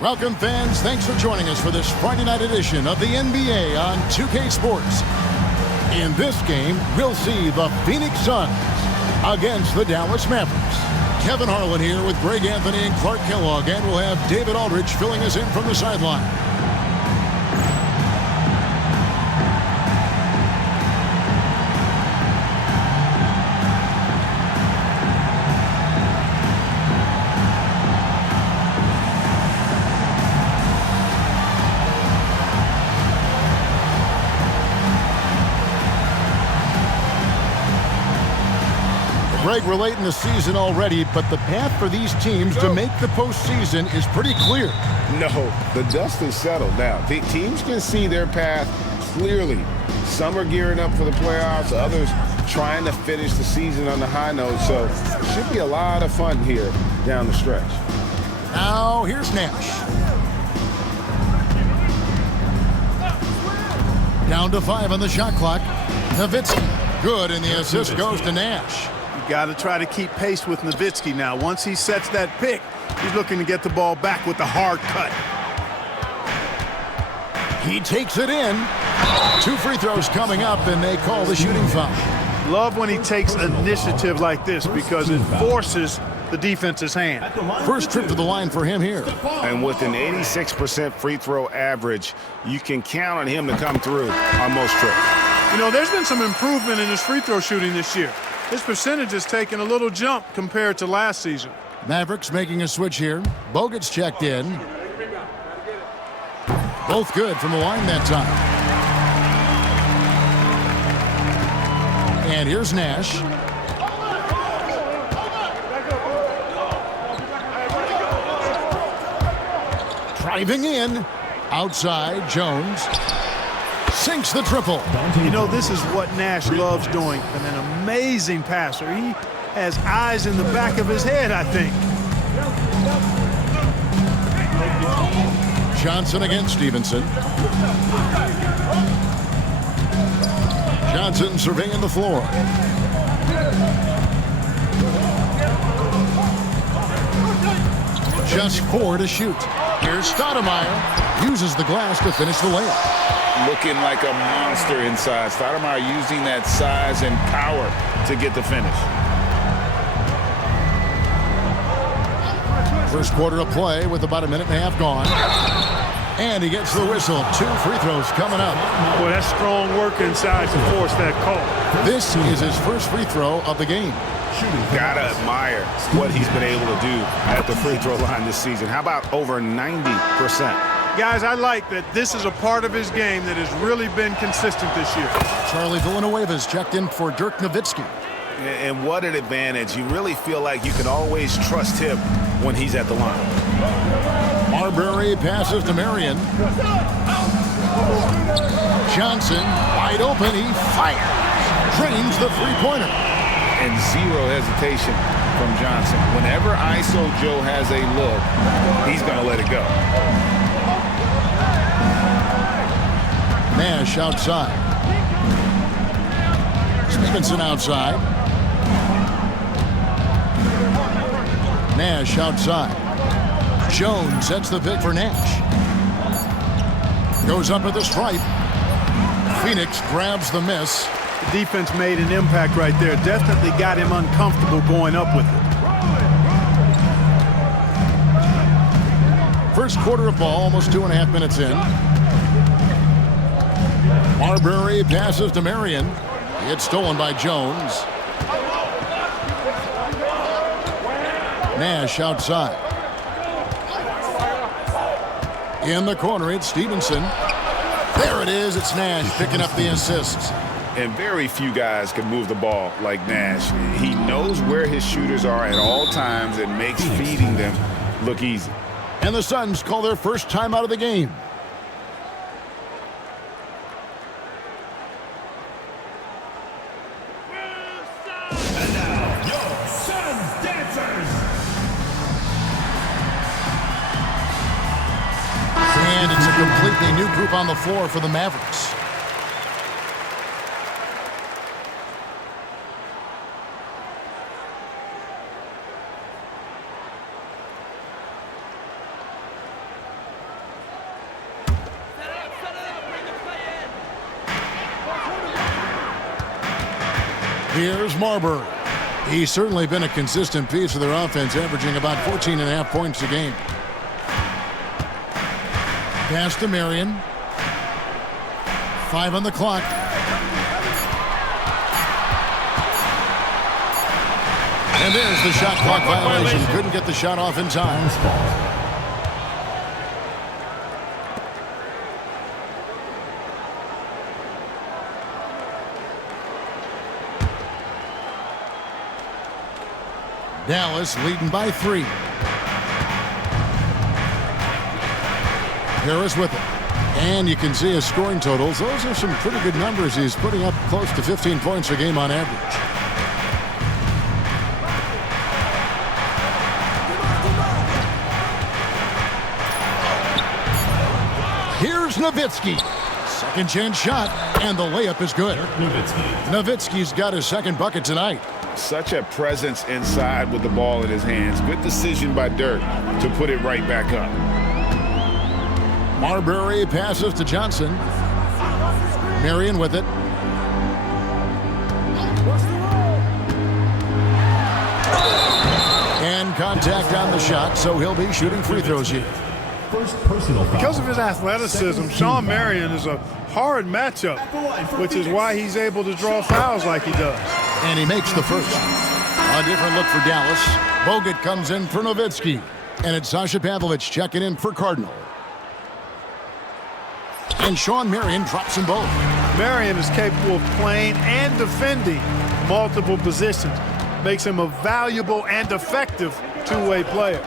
Welcome, fans. Thanks for joining us for this Friday night edition of the NBA on 2K Sports. In this game, we'll see the Phoenix Suns against the Dallas Mavericks. Kevin Harlan here with Greg Anthony and Clark Kellogg, and we'll have David Aldridge filling us in from the sideline. Greg, we're late in the season already, but the path for these teams to make the postseason is pretty clear. No, the dust is settled now. The teams can see their path clearly. Some are gearing up for the playoffs, others trying to finish the season on the high note, so it should be a lot of fun here down the stretch. Now, here's Nash. Down to 5 on the shot clock. Nowitzki. Good, and the assist goes to Nash. Got to try to keep pace with Nowitzki now. Once he sets that pick, he's looking to get the ball back with the hard cut. He takes it in. 2 free throws coming up, and they call the shooting foul. Love when he takes initiative like this because it forces the defense's hand. First trip to the line for him here. And with an 86% free throw average, you can count on him to come through on most trips. You know, there's been some improvement in his free throw shooting this year. His percentage has taken a little jump compared to last season. Mavericks making a switch here. Bogut's checked in. Both good from the line that time. And here's Nash. Driving in. Outside, Jones. Sinks the triple. You know, this is what Nash loves doing. And an amazing passer. He has eyes in the back of his head, I think. Johnson against Stevenson. Johnson surveying the floor. Just 4 to shoot. Here's Stoudemire. Uses the glass to finish the layup. Looking like a monster inside. Stoudemire using that size and power to get the finish. First quarter of play with about a minute and a half gone. And he gets the whistle. 2 free throws coming up. Boy, that's strong work inside to force that call. This is his first free throw of the game. Gotta admire what he's been able to do at the free throw line this season. How about over 90%? Guys, I like that this is a part of his game that has really been consistent this year. Charlie Villanueva's checked in for Dirk Nowitzki. And what an advantage. You really feel like you can always trust him when he's at the line. Marbury passes to Marion. Johnson, wide open, he fires. Drains the three-pointer. And zero hesitation from Johnson. Whenever ISO Joe has a look, he's going to let it go. Nash outside. Stevenson outside. Nash outside. Jones sets the pick for Nash. Goes up at the stripe. Phoenix grabs the miss. The defense made an impact right there. Definitely got him uncomfortable going up with it. First quarter of ball, almost 2.5 minutes in. Marbury passes to Marion. It's stolen by Jones. Nash outside. In the corner, it's Stevenson. There it is. It's Nash picking up the assists. And very few guys can move the ball like Nash. He knows where his shooters are at all times and makes feeding them look easy. And the Suns call their first time out of the game. And now, your Suns dancers. And it's a completely new group on the floor for the Mavericks. Here's Marbury. He's certainly been a consistent piece of their offense, averaging about 14.5 points a game. Pass to Marion. 5 on the clock. And there's the shot clock violation. Couldn't get the shot off in time. Dallas leading by 3. Harris with it. And you can see his scoring totals. Those are some pretty good numbers. He's putting up close to 15 points a game on average. Here's Nowitzki. Second chance shot, and the layup is good. Nowitzki's got his second bucket tonight. Such a presence inside with the ball in his hands. Good decision by Dirk to put it right back up. Marbury passes to Johnson. Marion with it. And contact on the shot, so he'll be shooting free throws here. First personal foul. Because of his athleticism, Shawn Marion is a hard matchup, which is why he's able to draw fouls like he does. And he makes the first. A different look for Dallas. Bogut comes in for Nowitzki. And it's Sasha Pavlovich checking in for Cardinal. And Shawn Marion drops them both. Marion is capable of playing and defending multiple positions. Makes him a valuable and effective two-way player.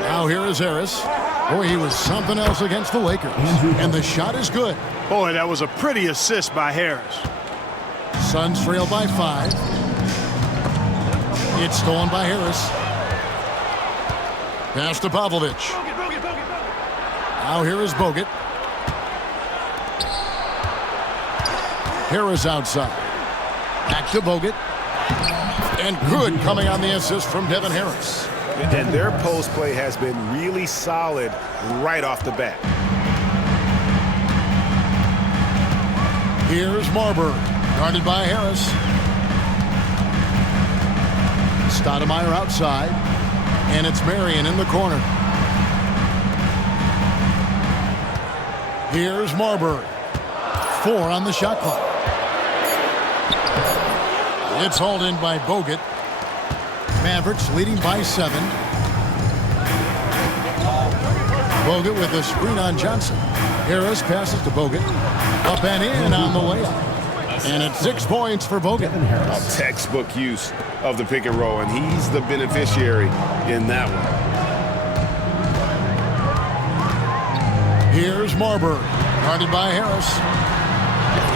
Now here is Harris. Boy, he was something else against the Lakers. And the shot is good. Boy, that was a pretty assist by Harris. Suns trail by 5. It's stolen by Harris. Pass to Pavlovich. Now here is Bogut. Harris outside. Back to Bogut. And good coming on the assist from Devin Harris. And their post play has been really solid right off the bat. Here's Marbury, guarded by Harris. Stoudemire outside, and it's Marion in the corner. Here's Marbury. 4 on the shot clock. It's hauled in by Bogut. Mavericks leading by 7. Bogut with a screen on Johnson. Harris passes to Bogut. Up and in on the layup. And it's 6 points for Bogut. A textbook use of the pick and roll, and he's the beneficiary in that one. Here's Marbury, guarded by Harris.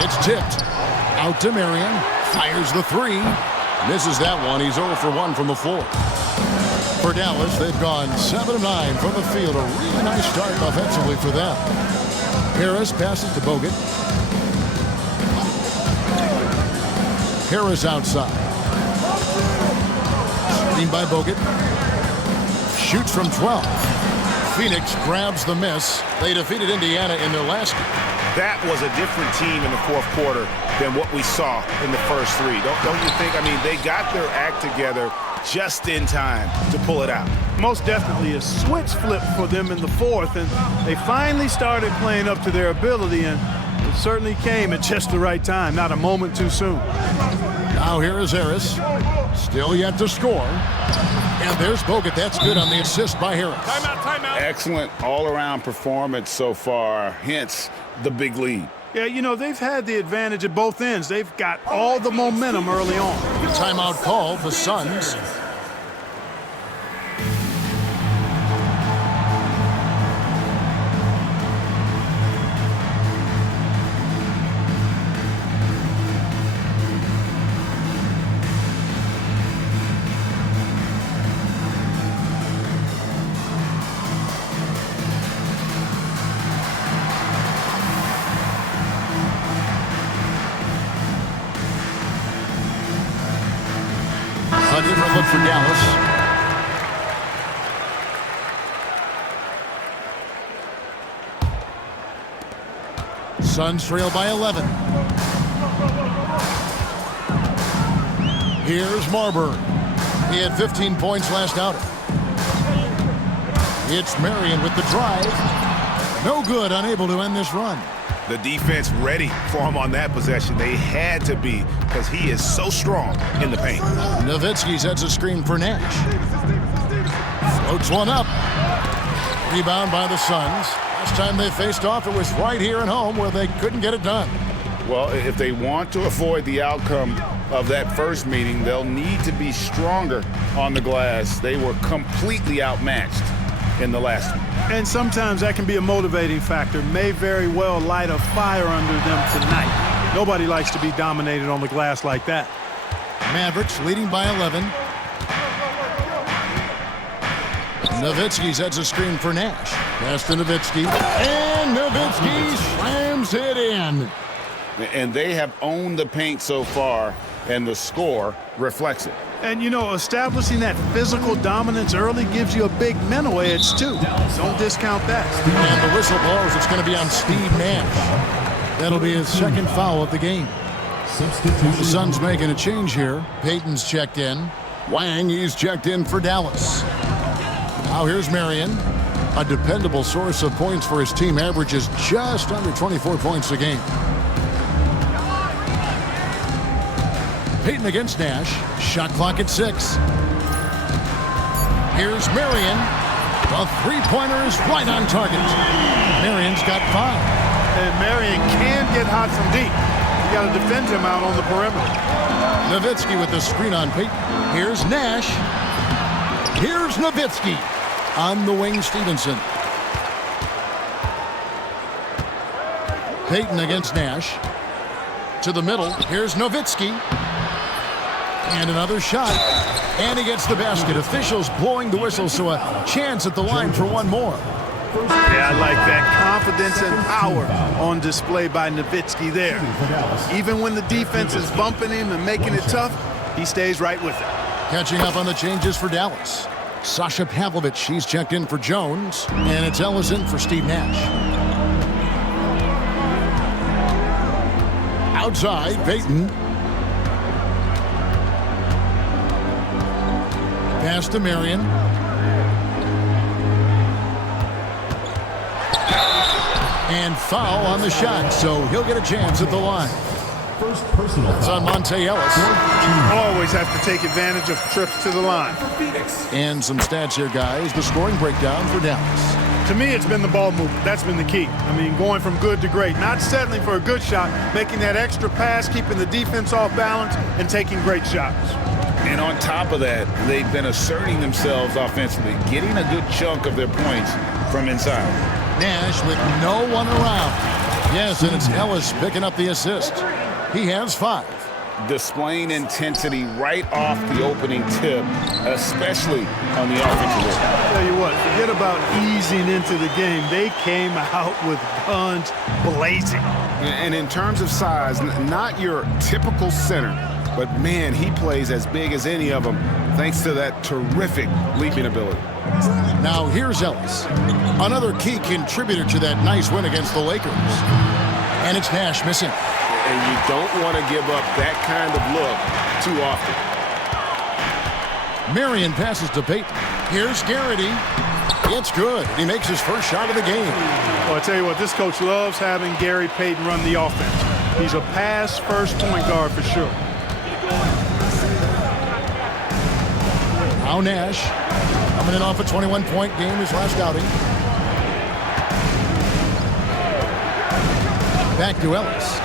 It's tipped. Out to Marion. Fires the 3. Misses that one. He's 0 for 1 from the floor. For Dallas, they've gone 7 of 9 from the field. A really nice start offensively for them. Harris passes to Bogut. Harris outside. Screen by Bogut. Shoots from 12. Phoenix grabs the miss. They defeated Indiana in their last game. That was a different team in the fourth quarter than what we saw in the first 3. Don't you think? I mean, they got their act together just in time to pull it out. Most definitely a switch flip for them in the fourth, and they finally started playing up to their ability, and it certainly came at just the right time, not a moment too soon. Now here is Harris. Still yet to score. And there's Bogut. That's good on the assist by Harris. Timeout. Excellent all-around performance so far, hence the big lead. Yeah, you know, they've had the advantage at both ends. They've got all the momentum early on. Timeout call, the Suns. A different look for Dallas. Suns trail by 11. Here's Marbury. He had 15 points last outing. It's Marion with the drive. No good, unable to end this run. The defense ready for him on that possession. They had to be, because he is so strong in the paint. Nowitzki sets a screen for Nash. Floats one up. Rebound by the Suns. Last time they faced off, it was right here at home where they couldn't get it done. Well, if they want to avoid the outcome of that first meeting, they'll need to be stronger on the glass. They were completely outmatched in the last one. And sometimes that can be a motivating factor. May very well light a fire under them tonight. Nobody likes to be dominated on the glass like that. Mavericks leading by 11. Nowitzki sets a screen for Nash. Pass to Nowitzki. And Nowitzki slams it in. And they have owned the paint so far, and the score reflects it. And, you know, establishing that physical dominance early gives you a big mental edge, too. Don't discount that. And the whistle blows. It's going to be on Steve Nash. That'll be his second foul of the game. The Suns making a change here. Payton's checked in. Wang, he's checked in for Dallas. Now here's Marion. A dependable source of points for his team, averages just under 24 points a game. Payton against Nash. Shot clock at 6. Here's Marion. The three-pointer is right on target. Marion's got 5. And Marion can get hot from deep. You got to defend him out on the perimeter. Nowitzki with the screen on Payton. Here's Nash. Here's Nowitzki. On the wing, Stevenson. Payton against Nash. To the middle. Here's Nowitzki. And another shot. And he gets the basket. Officials blowing the whistle, so a chance at the line for one more. Yeah, I like that confidence and power on display by Nowitzki there. Even when the defense is bumping him and making it tough, he stays right with it. Catching up on the changes for Dallas. Sasha Pavlovich, she's checked in for Jones. And it's Ellison for Steve Nash. Outside, Payton. Pass to Marion. And foul on the shot, so he'll get a chance at the line. First personal It's on Monte Ellis. Always have to take advantage of trips to the line. And some stats here, guys. The scoring breakdown for Dallas. To me, it's been the ball movement. That's been the key. I mean, going from good to great. Not settling for a good shot, making that extra pass, keeping the defense off balance, and taking great shots. And on top of that, they've been asserting themselves offensively, getting a good chunk of their points from inside. Nash with no one around. Yes, and it's Ellis picking up the assist. He has 5. Displaying intensity right off the opening tip, especially on the offensive end. I'll tell you what, forget about easing into the game. They came out with guns blazing. And in terms of size, not your typical center, but man, he plays as big as any of them thanks to that terrific leaping ability. Now here's Ellis, another key contributor to that nice win against the Lakers. And it's Nash missing. And you don't want to give up that kind of look too often. Marion passes to Payton. Here's Garrity. It's good. He makes his first shot of the game. Well, I tell you what, this coach loves having Gary Payton run the offense. He's a pass-first point guard for sure. Now Nash, coming in off a 21-point game his last outing. Back to Ellis.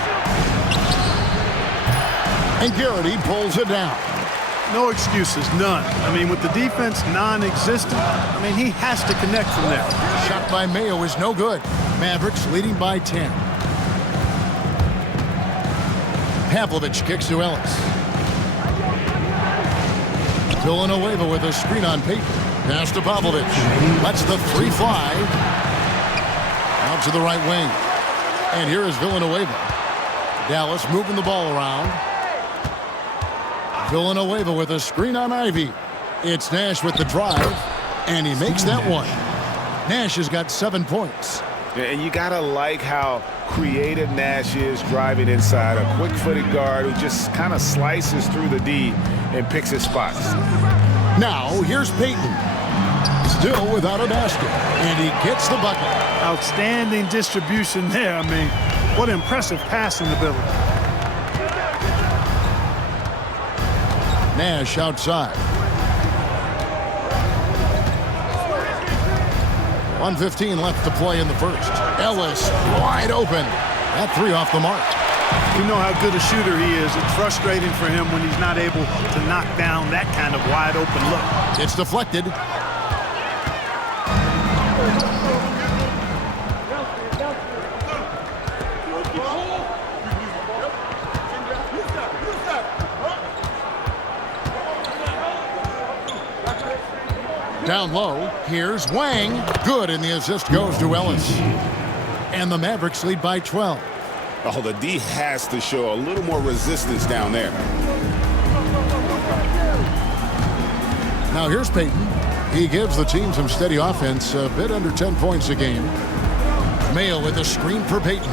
And Garrity pulls it down. No excuses, none. I mean, with the defense non-existent, I mean, he has to connect from there. Shot by Mayo is no good. Mavericks leading by 10. Pavlovich kicks to Ellis. Villanueva with a screen on Payton. Pass to Pavlovich. Lets the 3 fly. Out to the right wing. And here is Villanueva. Dallas moving the ball around. Villanueva with a screen on Ivy. It's Nash with the drive, and he makes that one. Nash has got 7 points. And you got to like how creative Nash is driving inside. A quick-footed guard who just kind of slices through the D and picks his spots. Now, here's Payton. Still without a basket, and he gets the bucket. Outstanding distribution there. I mean, what impressive passing ability. Nash outside. 1:15 left to play in the first. Ellis wide open. That three off the mark. You know how good a shooter he is. It's frustrating for him when he's not able to knock down that kind of wide open look. It's deflected. Down low, here's Wang. Good, and the assist goes to Ellis. And the Mavericks lead by 12. Oh, the D has to show a little more resistance down there. Now here's Payton. He gives the team some steady offense, a bit under 10 points a game. Mayo with a screen for Payton.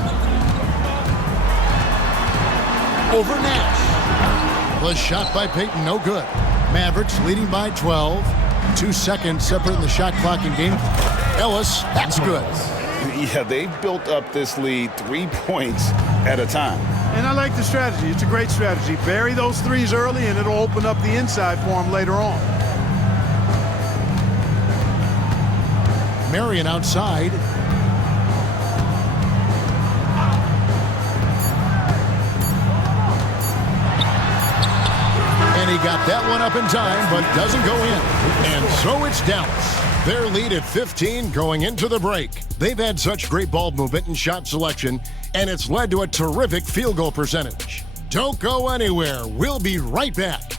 Over Nash. The shot by Payton, no good. Mavericks leading by 12. 2 seconds separating the shot clock in game. Ellis, that's good. Yeah, they built up this lead 3 points at a time. And I like the strategy. It's a great strategy. Bury those threes early, and it'll open up the inside for him later on. Marion outside. And he got that one up in time, but doesn't go in. And so it's Dallas. Their lead at 15 going into the break. They've had such great ball movement and shot selection, and it's led to a terrific field goal percentage. Don't go anywhere. We'll be right back.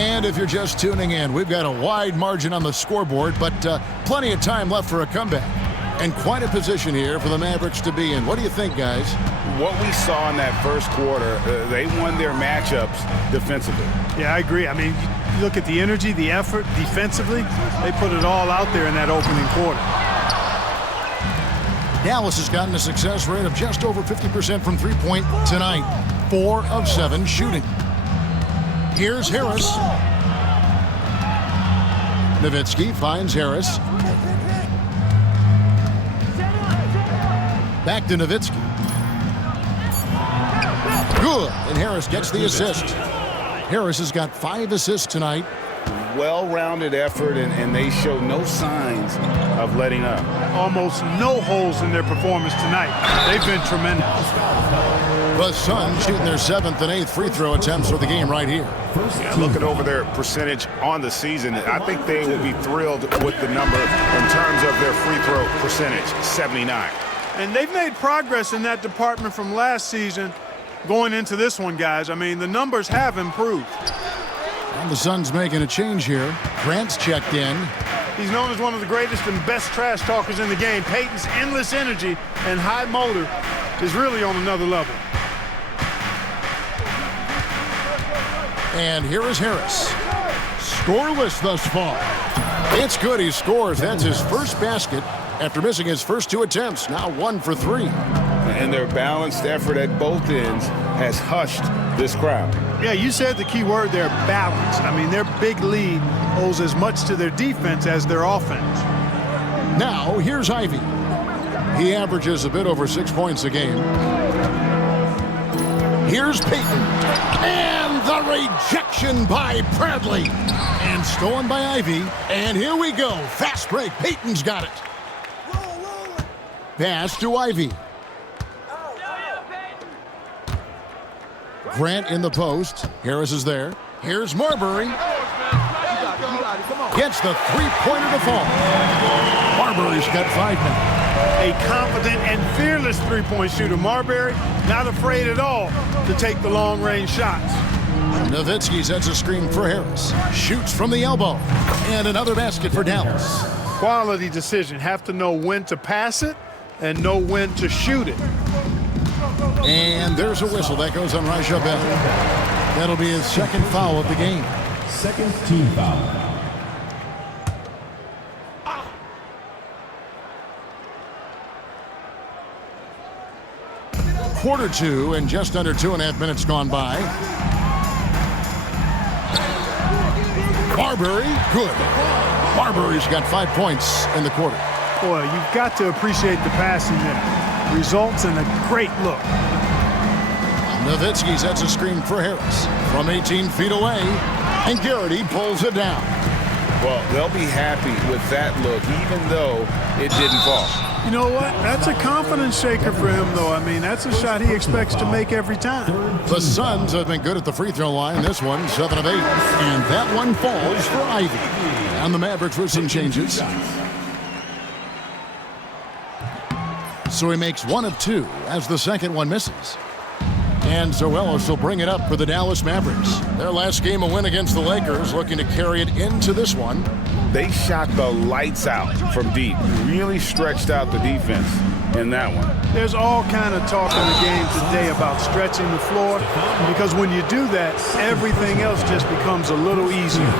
And if you're just tuning in, we've got a wide margin on the scoreboard, but plenty of time left for a comeback. And quite a position here for the Mavericks to be in. What do you think, guys? What we saw in that first quarter, they won their matchups defensively. Yeah, I agree. I mean, you look at the energy, the effort defensively, they put it all out there in that opening quarter. Dallas has gotten a success rate of just over 50% from three-point tonight. 4 of 7 shooting. Here's Harris. Nowitzki finds Harris. Back to Nowitzki. Good, and Harris gets the assist. Harris has got 5 assists tonight. Well-rounded effort, and they show no signs of letting up. Almost no holes in their performance tonight. They've been tremendous. The Suns shooting their 7th and 8th free throw attempts for the game right here. Yeah, looking over their percentage on the season, I think they will be thrilled with the number in terms of their free throw percentage, 79. And they've made progress in that department from last season going into this one, guys. I mean, the numbers have improved. And the Suns making a change here. Grant's checked in. He's known as one of the greatest and best trash talkers in the game. Payton's endless energy and high motor is really on another level. And here is Harris. Scoreless thus far. It's good he scores. That's his first basket after missing his first 2 attempts. Now 1 for 3. And their balanced effort at both ends has hushed this crowd. Yeah, you said the key word there, balance. I mean, their big lead owes as much to their defense as their offense. Now, here's Ivy. He averages a bit over 6 points a game. Here's Payton. And the rejection by Bradley. And stolen by Ivy. And here we go. Fast break. Payton's got it. Pass to Ivy. Grant in the post. Harris is there. Here's Marbury. Gets the three-pointer to fall. Marbury's got 5 now. A confident and fearless three-point shooter. Marbury not afraid at all to take the long-range shots. Nowitzki sets a screen for Harris. Shoots from the elbow. And another basket for Dallas. Quality decision. Have to know when to pass it and know when to shoot it. And there's a whistle that goes on Rajah Bell. That'll be his second foul of the game. Second team foul. Quarter two and just under 2.5 minutes gone by. Marbury, good. Marbury's got 5 points in the quarter. Boy, you've got to appreciate the passing there. Results in a great look. Nowitzki sets a screen for Harris from 18 feet away, and Garrity pulls it down. Well, they'll be happy with that look, even though it didn't fall. You know what? That's a confidence shaker for him, though. I mean, that's a shot he expects to make every time. The Suns have been good at the free throw line. This one, 7 of 8. And that one falls for Ivy. And the Mavericks with some changes. So he makes 1 of 2 as the second one misses. And so Ellis will bring it up for the Dallas Mavericks. Their last game, a win against the Lakers, looking to carry it into this one. They shot the lights out from deep. Really stretched out the defense in that one. There's all kind of talk in the game today about stretching the floor, because when you do that, everything else just becomes a little easier.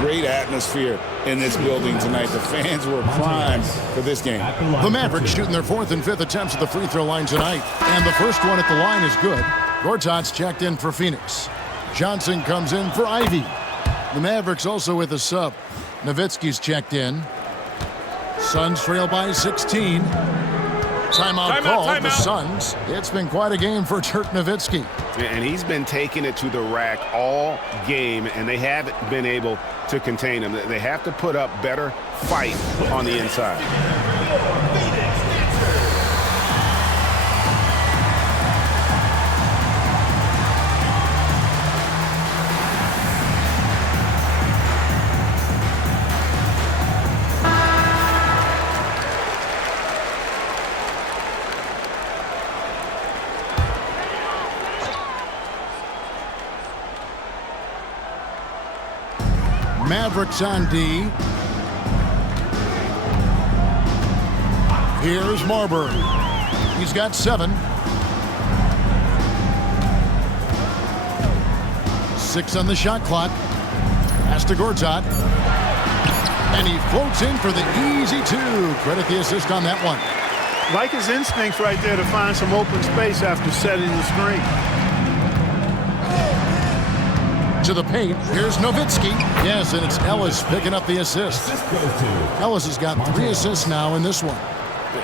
Great atmosphere in this building tonight. The fans were primed for this game. The Mavericks shooting their 4th and 5th attempts at the free throw line tonight. And the first one at the line is good. Gortat's checked in for Phoenix. Johnson comes in for Ivy. The Mavericks also with a sub. Nowitzki's checked in. Suns trail by 16. Timeout called the Suns. It's been quite a game for Dirk Nowitzki. And he's been taking it to the rack all game, and they haven't been able to contain him. They have to put up better fight on the inside. Mavericks on D. Here's Marbury. He's got 7. 6 on the shot clock. Pass to Gortat. And he floats in for the easy 2. Credit the assist on that one. Like his instincts right there to find some open space after setting the screen. To the paint. Here's Nowitzki. Yes, and it's Ellis picking up the assist. Ellis has got 3 assists now in this one.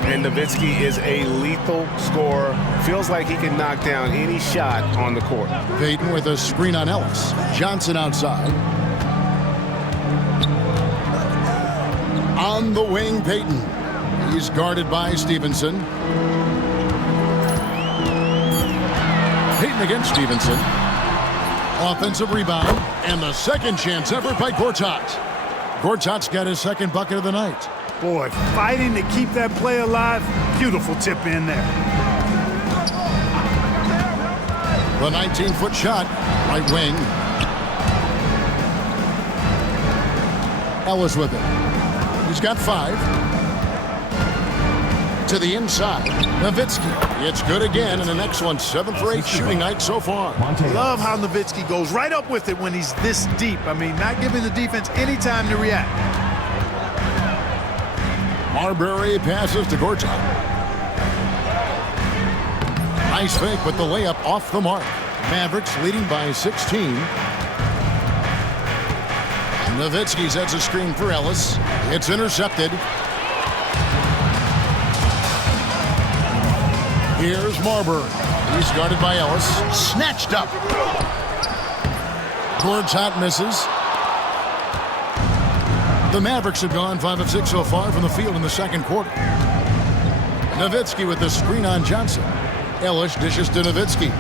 And Nowitzki is a lethal scorer. Feels like he can knock down any shot on the court. Payton with a screen on Ellis. Johnson outside. On the wing, Payton. He's guarded by Stevenson. Payton against Stevenson. Offensive rebound, and the second chance effort by Gortat. Gortat's got his second bucket of the night. Boy, fighting to keep that play alive. Beautiful tip in there. The 19-foot shot, right wing. Ellis with it. He's got 5. To the inside, Nowitzki. It's good again, and the next one, 7 for 8 shooting night so far. Love how Nowitzki goes right up with it when he's this deep. I mean, not giving the defense any time to react. Marbury passes to Gortat. Nice fake, but the layup off the mark. Mavericks leading by 16. Nowitzki sets a screen for Ellis. It's intercepted. Here's Marbury. He's guarded by Ellis. Snatched up. Gortat misses. The Mavericks have gone 5 of 6 so far from the field in the second quarter. Nowitzki with the screen on Johnson. Ellis dishes to Nowitzki.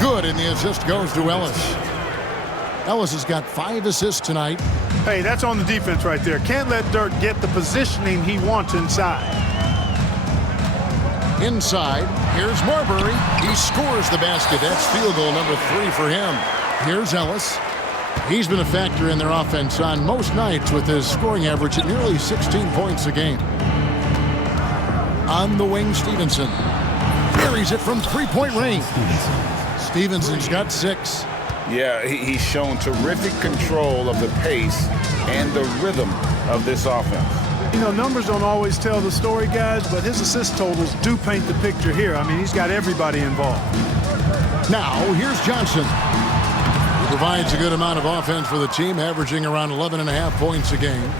Good, and the assist goes to Ellis. Ellis has got 5 assists tonight. Hey, that's on the defense right there. Can't let Dirk get the positioning he wants inside. Inside, here's Marbury. He scores the basket. That's field goal number 3 for him. Here's Ellis. He's been a factor in their offense on most nights with his scoring average at nearly 16 points a game. On the wing, Stevenson. Buries it from 3-point range. Stevenson's got 6. Yeah, he's shown terrific control of the pace and the rhythm of this offense. You know, numbers don't always tell the story, guys, but his assist totals do paint the picture here. I mean, he's got everybody involved. Now, here's Johnson. He provides a good amount of offense for the team, averaging around 11.5 points a game.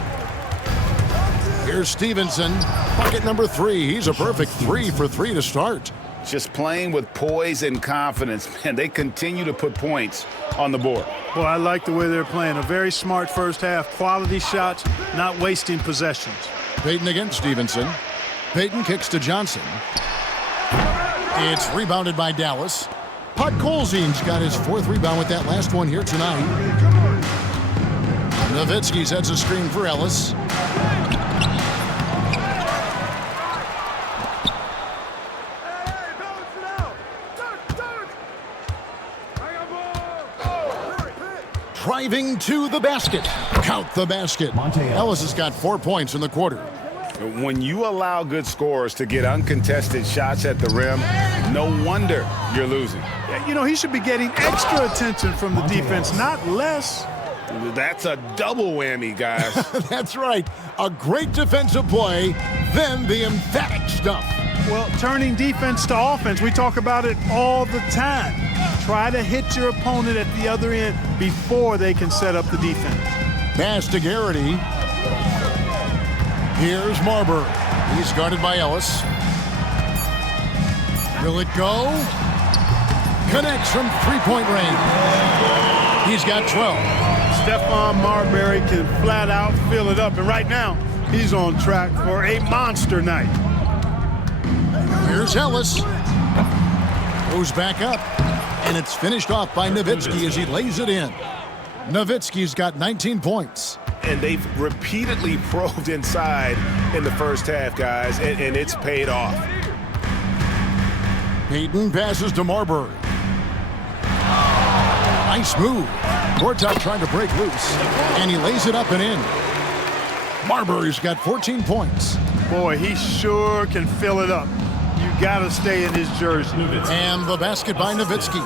Here's Stevenson, bucket number 3. He's a perfect 3 for 3 to start. Just playing with poise and confidence, man. They continue to put points on the board. Boy, I like the way they're playing. A very smart first half. Quality shots, not wasting possessions. Payton against Stevenson. Payton kicks to Johnson. It's rebounded by Dallas. Podkolzin's got his 4th rebound with that last one here tonight. Nowitzki sets a screen for Ellis. Driving to the basket. Count the basket. Ellis has got 4 points in the quarter. When you allow good scorers to get uncontested shots at the rim, no wonder you're losing. You know, he should be getting extra attention from the defense, not less. That's a double whammy, guys. That's right. A great defensive play, then the emphatic stuff. Well, turning defense to offense, we talk about it all the time. Try to hit your opponent at the other end before they can set up the defense. Pass to Garrity. Here's Marbury. He's guarded by Ellis. Will it go? Connects from three-point range. He's got 12. Stephon Marbury can flat out fill it up, and right now he's on track for a monster night. Here's Ellis. Goes back up, and it's finished off by Nowitzki as he lays it in. Nowitzki's got 19 points. And they've repeatedly probed inside in the first half, guys, and it's paid off. Payton passes to Marbury. Nice move. Gortat trying to break loose, and he lays it up and in. Marbury's got 14 points. Boy, he sure can fill it up. You got to stay in his jersey. And the basket by Nowitzki.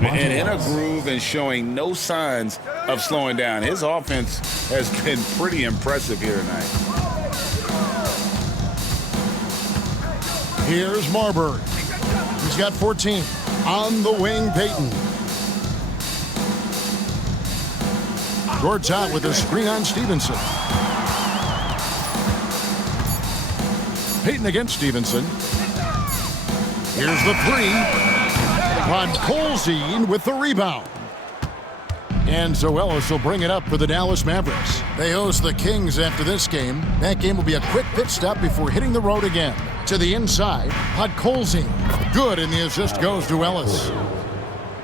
And in a groove and showing no signs of slowing down. His offense has been pretty impressive here tonight. Here's Marbury. He's got 14. On the wing, Payton. Gortat with a screen on Stevenson. Payton against Stevenson. Here's the 3. Podkolzin with the rebound. And so Ellis will bring it up for the Dallas Mavericks. They host the Kings after this game. That game will be a quick pit stop before hitting the road again. To the inside, Podkolzin. Good, and the assist goes to Ellis.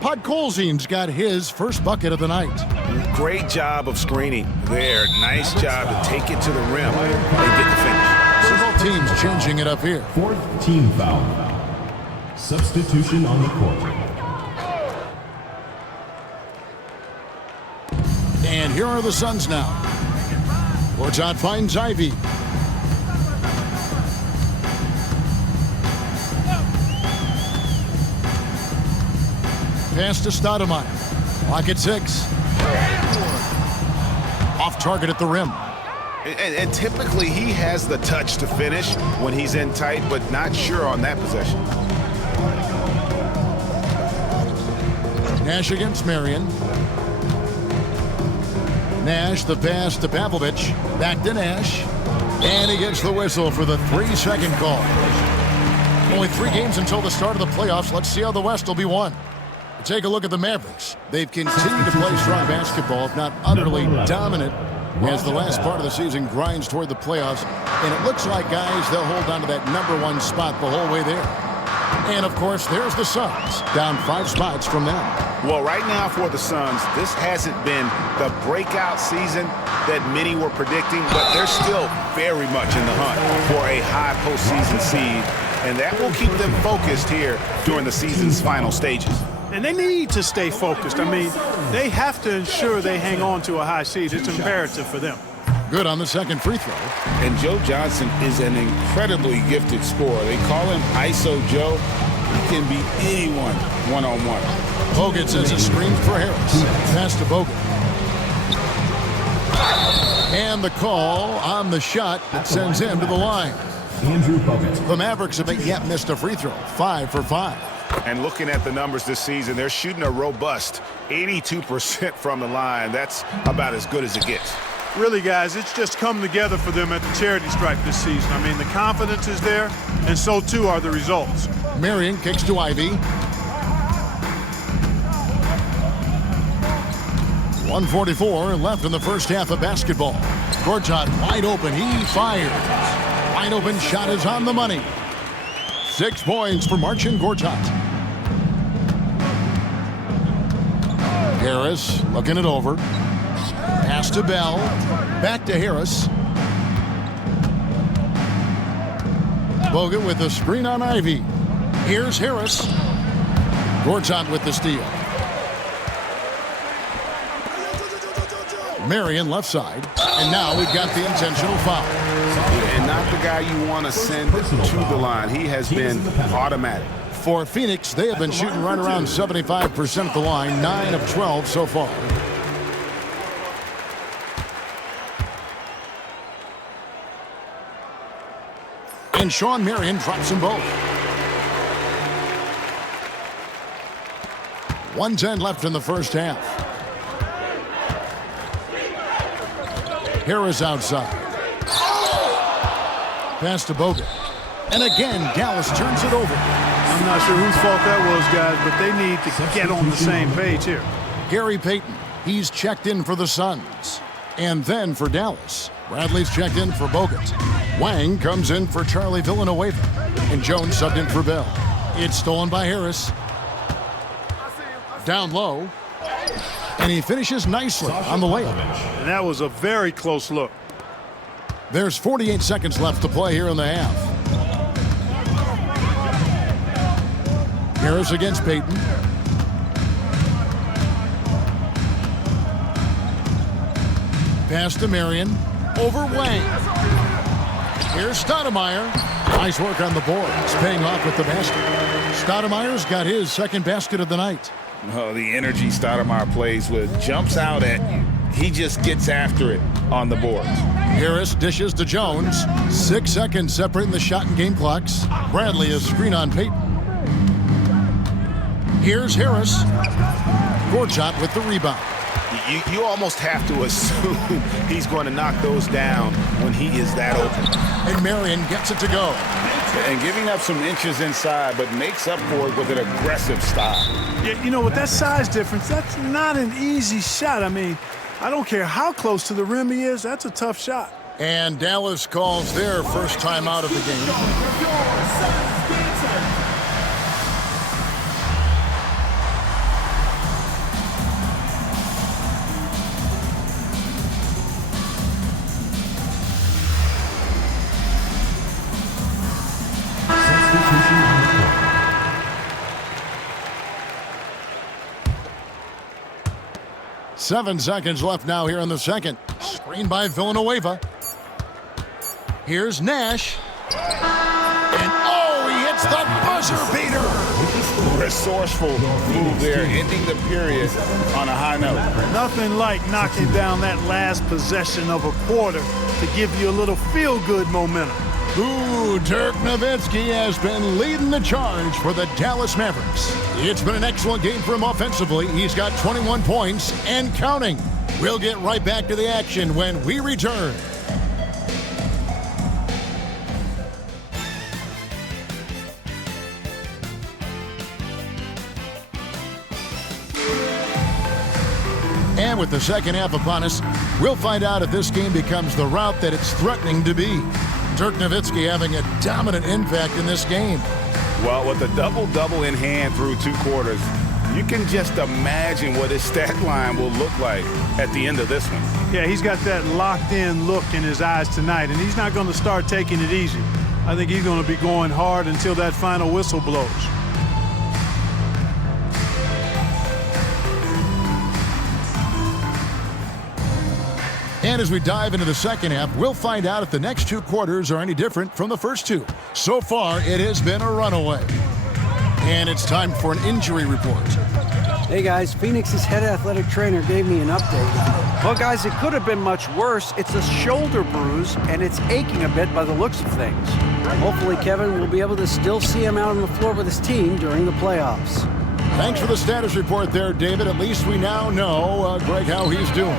Podkolzin's got his first bucket of the night. Great job of screening there. Nice job to take it to the rim and get the finish. So both teams changing it up here. 4th team foul. Substitution on the court. And here are the Suns now. Gortat finds Ivy. Pass to Stoudemire. Clock at 6. Off target at the rim. And typically he has the touch to finish when he's in tight, but not sure on that possession. Nash against Marion. Nash, the pass to Pavlovich. Back to Nash. And he gets the whistle for the 3-second call. Only 3 games until the start of the playoffs. Let's see how the West will be won. Take a look at the Mavericks. They've continued to play strong basketball, if not utterly dominant, as the last part of the season grinds toward the playoffs. And it looks like, guys, they'll hold on to that #1 spot the whole way there. And, of course, there's the Suns, down 5 spots from them. Well, right now for the Suns, this hasn't been the breakout season that many were predicting, but they're still very much in the hunt for a high postseason seed, and that will keep them focused here during the season's final stages. And they need to stay focused. I mean, they have to ensure they hang on to a high seed. It's imperative for them. Good on the second free throw. And Joe Johnson is an incredibly gifted scorer. They call him ISO Joe. He can beat anyone one-on-one. Bogut sends a screen for Harris. Pass to Bogut. And the call on the shot that sends him to the line. Andrew Bogut. The Mavericks have yet missed a free throw. 5 for 5. And looking at the numbers this season, they're shooting a robust 82% from the line. That's about as good as it gets. Really, guys, it's just come together for them at the charity stripe this season. I mean, the confidence is there, and so too are the results. Marion kicks to Ivy. 1:44 left in the first half of basketball. Gortat wide open. He fires. Wide open shot is on the money. 6 points for Marcin Gortat. Harris looking it over. Pass to Bell. Back to Harris. Bogut with the screen on Ivy. Here's Harris. Gortat with the steal. Marion left side. And now we've got the intentional foul. And not the guy you want to send to the line. He has been automatic. For Phoenix, they have been shooting right around 75% at the line, 9 of 12 so far. And Sean Marion drops them both. 1:10 left in the first half. Harris outside. Pass to Bogut. And again, Dallas turns it over. I'm not sure whose fault that was, guys, but they need to get on the same page here. Gary Payton, he's checked in for the Suns. And then for Dallas, Bradley's checked in for Bogut. Wang comes in for Charlie Villanueva. And Jones subbed in for Bell. It's stolen by Harris. Down low. And he finishes nicely on the layup. And that was a very close look. There's 48 seconds left to play here in the half. Harris against Payton. Pass to Marion. Over Wang. Here's Stoudemire. Nice work on the board. It's paying off with the basket. Stoudemire's got his second basket of the night. Oh, the energy Stoudemire plays with. Jumps out at you. He just gets after it on the boards. Harris dishes to Jones. 6 seconds separating the shot and game clocks. Bradley is screen on Payton. Here's Harris. Gortat with the rebound. You almost have to assume he's going to knock those down when he is that open. And Marion gets it to go. And giving up some inches inside, but makes up for it with an aggressive style. Yeah, you know, with that size difference, that's not an easy shot. I mean, I don't care how close to the rim he is, that's a tough shot. And Dallas calls their first time out of the game. 7 seconds left now here in the second. Screen by Villanueva. Here's Nash. And oh, he hits the buzzer beater. Resourceful move there, ending the period on a high note. Nothing like knocking down that last possession of a quarter to give you a little feel-good momentum. Ooh, Dirk Nowitzki has been leading the charge for the Dallas Mavericks. It's been an excellent game for him offensively. He's got 21 points and counting. We'll get right back to the action when we return. And with the second half upon us, we'll find out if this game becomes the route that it's threatening to be. Dirk Nowitzki having a dominant impact in this game. Well, with a double-double in hand through 2 quarters, you can just imagine what his stat line will look like at the end of this one. Yeah, he's got that locked-in look in his eyes tonight, and he's not going to start taking it easy. I think he's going to be going hard until that final whistle blows. And as we dive into the second half, we'll find out if the next 2 quarters are any different from the first 2. So far, it has been a runaway. And it's time for an injury report. Hey guys, Phoenix's head athletic trainer gave me an update. Well guys, it could have been much worse. It's a shoulder bruise and it's aching a bit by the looks of things. Hopefully Kevin will be able to still see him out on the floor with his team during the playoffs. Thanks for the status report there, David. At least we now know, Greg, how he's doing.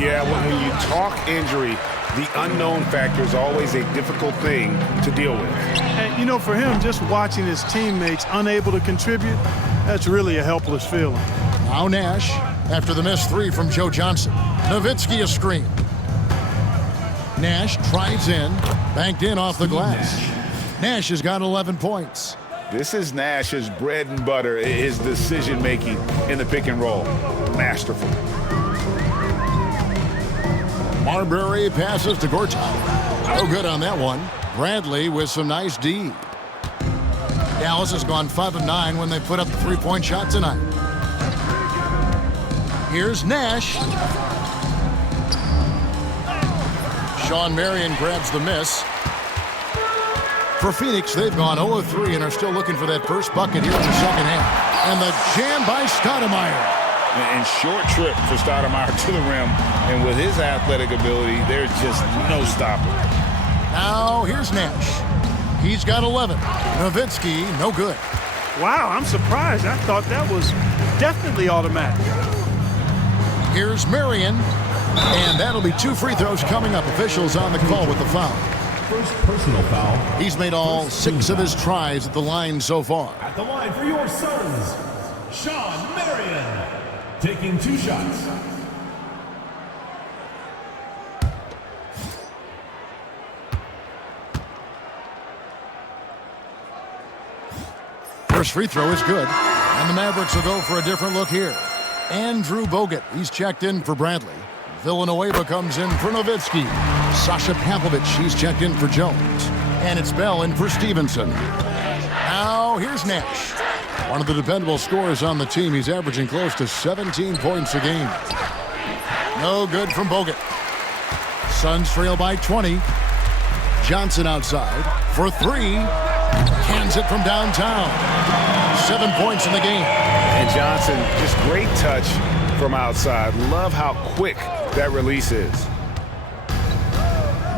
Yeah, when you talk injury, the unknown factor is always a difficult thing to deal with. And, you know, for him, just watching his teammates unable to contribute, that's really a helpless feeling. Now Nash, after the missed three from Joe Johnson. Nowitzki a screen. Nash tries in, banked in off the glass. Nash has got 11 points. This is Nash's bread and butter, his decision-making in the pick and roll. Masterful. Marbury passes to Gortat. No good on that one. Bradley with some nice D. Dallas has gone 5 of 9 when they put up the three-point shot tonight. Here's Nash. Sean Marion grabs the miss. For Phoenix, they've gone 0 of 3 and are still looking for that first bucket here in the second half. And the jam by Stoudemire. And short trip for Stoudemire to the rim. And with his athletic ability, there's just no stopping. Now, here's Nash. He's got 11. Nowitzki, no good. Wow, I'm surprised. I thought that was definitely automatic. Here's Marion. And that'll be 2 free throws coming up. Officials on the call with the foul. First personal foul. He's made all 6 of his tries at the line so far. At the line for your Suns, Sean Marion, taking 2 shots. First free throw is good. And the Mavericks will go for a different look here. Andrew Bogut, he's checked in for Bradley. Villanueva comes in for Nowitzki. Sasha Pavlovich, he's checked in for Jones. And it's Bell in for Stevenson. Now, here's Nash. One of the dependable scorers on the team. He's averaging close to 17 points a game. No good from Bogut. Suns trail by 20. Johnson outside for 3. Cans it from downtown. 7 points in the game. And Johnson, just great touch from outside. Love how quick that release is.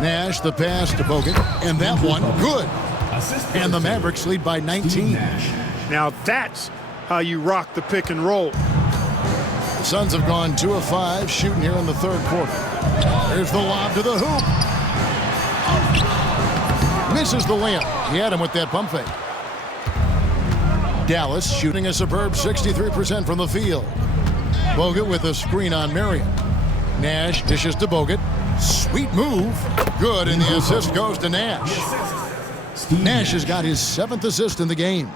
Nash, the pass to Bogut, and that one, good. And the Mavericks lead by 19. Now that's how you rock the pick and roll. The Suns have gone 2 of 5 shooting here in the third quarter. There's the lob to the hoop. Misses the layup. He had him with that pump fake. Dallas shooting a superb 63% from the field. Bogut with a screen on Marion. Nash dishes to Bogut. Sweet move. Good, and the assist goes to Nash. Nash has got his 7th assist in the game.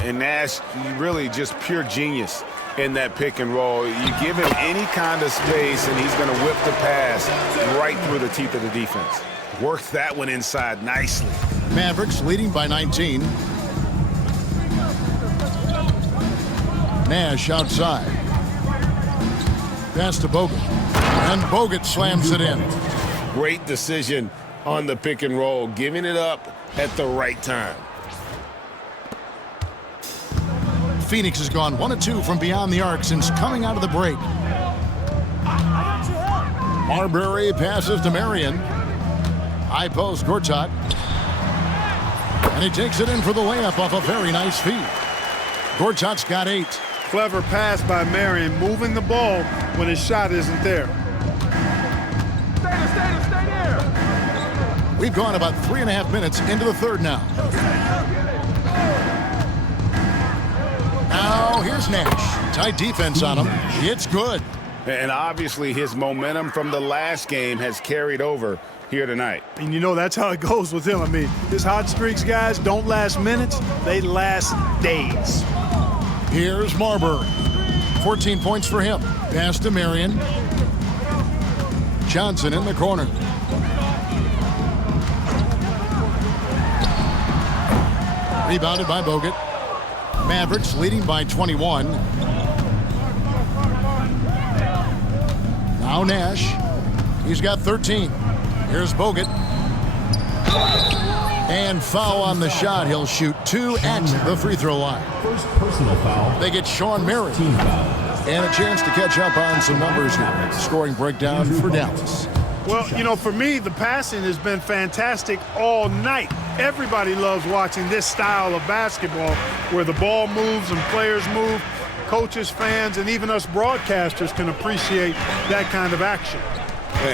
And Nash, really just pure genius in that pick and roll. You give him any kind of space, and he's going to whip the pass right through the teeth of the defense. Worked that one inside nicely. Mavericks leading by 19. Nash outside. Pass to Bogut. And Bogut slams it in. Great decision on the pick and roll, giving it up at the right time. Phoenix has gone 1 of 2 from beyond the arc since coming out of the break. Marbury passes to Marion. High post, Gortat. And he takes it in for the layup off a very nice feed. Gortat's got 8. Clever pass by Marion, moving the ball when his shot isn't there. Stay there. We've gone about 3.5 minutes into the third now. Now, here's Nash. Tight defense on him. It's good. And obviously his momentum from the last game has carried over here tonight. And you know, that's how it goes with him. I mean, his hot streaks, guys, don't last minutes. They last days. Here's Marbury. 14 points for him. Pass to Marion. Johnson in the corner. Rebounded by Bogut. Mavericks leading by 21. Now Nash. He's got 13. Here's Bogut. And And foul on the shot. He'll shoot 2 at the free throw line. First personal foul. They get Sean Marion. Team foul. And a chance to catch up on some numbers here. Scoring breakdown for Dallas. Well, you know, for me, the passing has been fantastic all night. Everybody loves watching this style of basketball where the ball moves and players move. Coaches, fans, and even us broadcasters can appreciate that kind of action.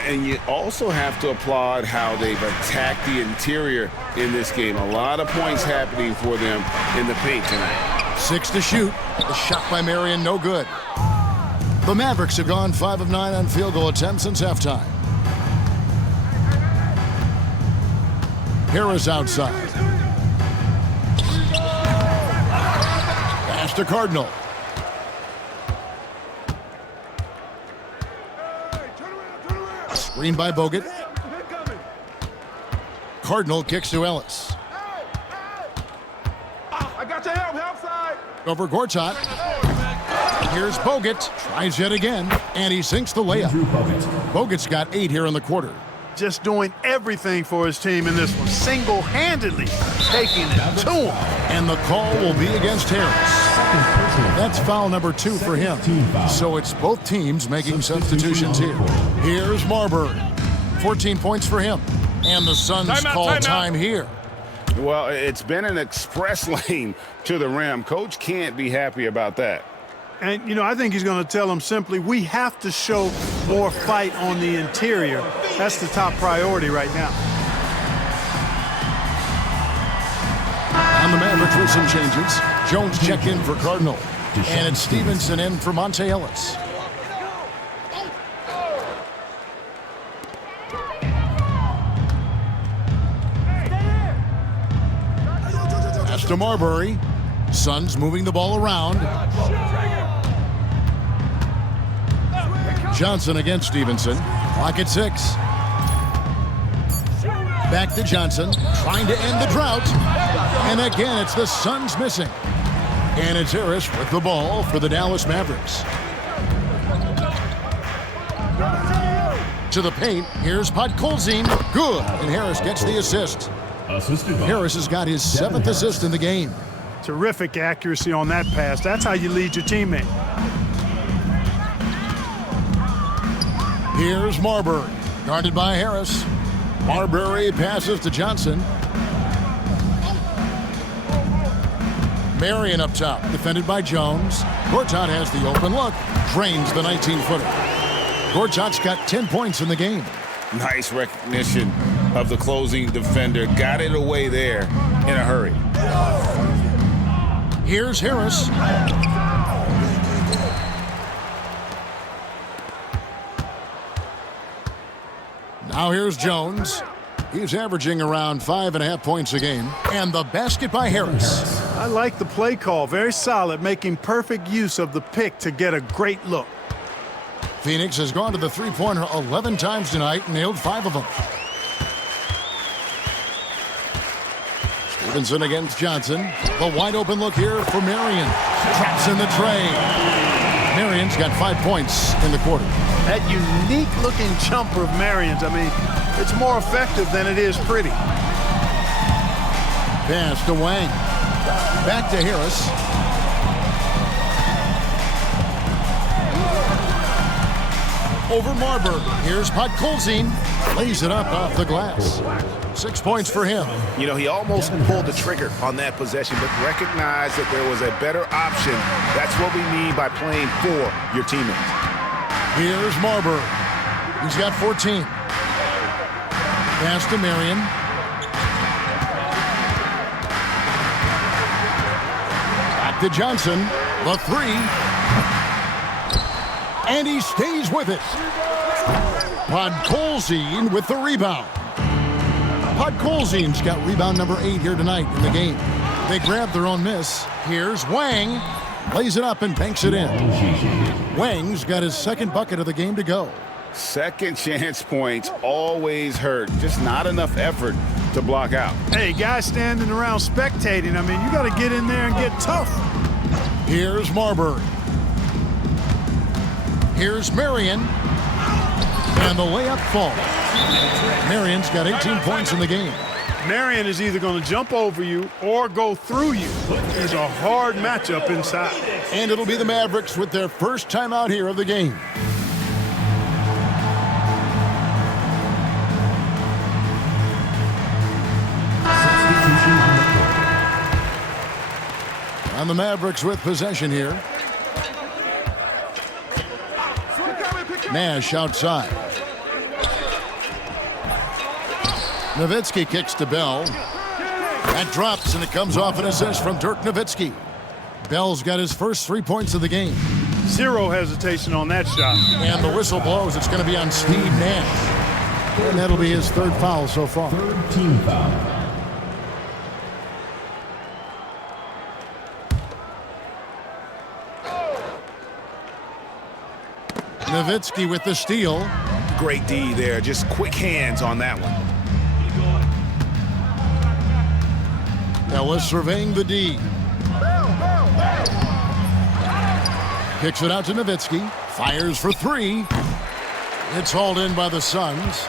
And you also have to applaud how they've attacked the interior in this game. A lot of points happening for them in the paint tonight. 6 to shoot. The shot by Marion, no good. The Mavericks have gone 5 of 9 on field goal attempts since halftime. Harris outside. Pass to Cardinal. Screen by Bogut. Cardinal kicks to Ellis. I got your help side. Over Gortat. Here's Bogut. Tries yet again, and he sinks the layup. Bogut's got 8 here in the quarter. Just doing everything for his team in this one, single-handedly taking it to him. And the call will be against Harris. That's foul number 2 for him. So it's both teams making substitutions here. Here's Marbury. 14 points for him. And the Suns call time here. Well, it's been an express lane to the rim. Coach can't be happy about that. And, you know, I think he's going to tell them simply, we have to show more fight on the interior. That's the top priority right now. On the Mavericks with some changes. Jones checked in for Cardinal. And it's Stevenson in for Monte Ellis. Pass to Marbury. Suns moving the ball around. Johnson against Stevenson. Clock at 6. Back to Johnson, trying to end the drought. And again, it's the Suns missing. And it's Harris with the ball for the Dallas Mavericks. To the paint, here's Podkolzin. Good, and Harris gets the assist. Harris has got his 7th assist in the game. Terrific accuracy on that pass. That's how you lead your teammate. Here's Marbury, guarded by Harris. Marbury passes to Johnson. Marion up top, defended by Jones. Gortat has the open look, drains the 19-footer. Gortat's got 10 points in the game. Nice recognition of the closing defender. Got it away there in a hurry. Here's Harris. Now here's Jones. He's averaging around 5.5 points a game. And the basket by Harris. I like the play call. Very solid, making perfect use of the pick to get a great look. Phoenix has gone to the three-pointer 11 times tonight and nailed 5 of them. Stevenson against Johnson. The wide open look here for Marion. Traps in the tray. Marion's got 5 points in the quarter. That unique-looking jumper of Marion's, I mean, it's more effective than it is pretty. Pass to Wang. Back to Harris. Over Marbury. Here's Podkolzin. Lays it up off the glass. 6 points for him. You know, he almost pulled the trigger on that possession, but recognized that there was a better option. That's what we mean by playing for your teammates. Here's Marbury. He's got 14. Pass to Marion. Back to Johnson. The 3. And he stays with it. Podkolzin with the rebound. Podkolzin's got rebound number 8 here tonight in the game. They grab their own miss. Here's Wang. Lays it up and banks it in. Wang's got his 2nd bucket of the game to go. Second chance points always hurt. Just not enough effort to block out. Hey, guys standing around spectating, I mean, you got to get in there and get tough. Here's Marbury. Here's Marion. And the layup falls. Marion's got 18 points in the game. Marion is either going to jump over you or go through you. It's a hard matchup inside. And it'll be the Mavericks with their first timeout here of the game. And the Mavericks with possession here. Nash outside. Nowitzki kicks to Bell. That drops, and it comes off an assist from Dirk Nowitzki. Bell's got his first 3 points of the game. Zero hesitation on that shot. And the whistle blows. It's going to be on Steve Nash. And that'll be his third foul so far. Third team foul. Nowitzki with the steal. Great D there. Just quick hands on that one. Ellis surveying the D. Kicks it out to Nowitzki. Fires for three. It's hauled in by the Suns.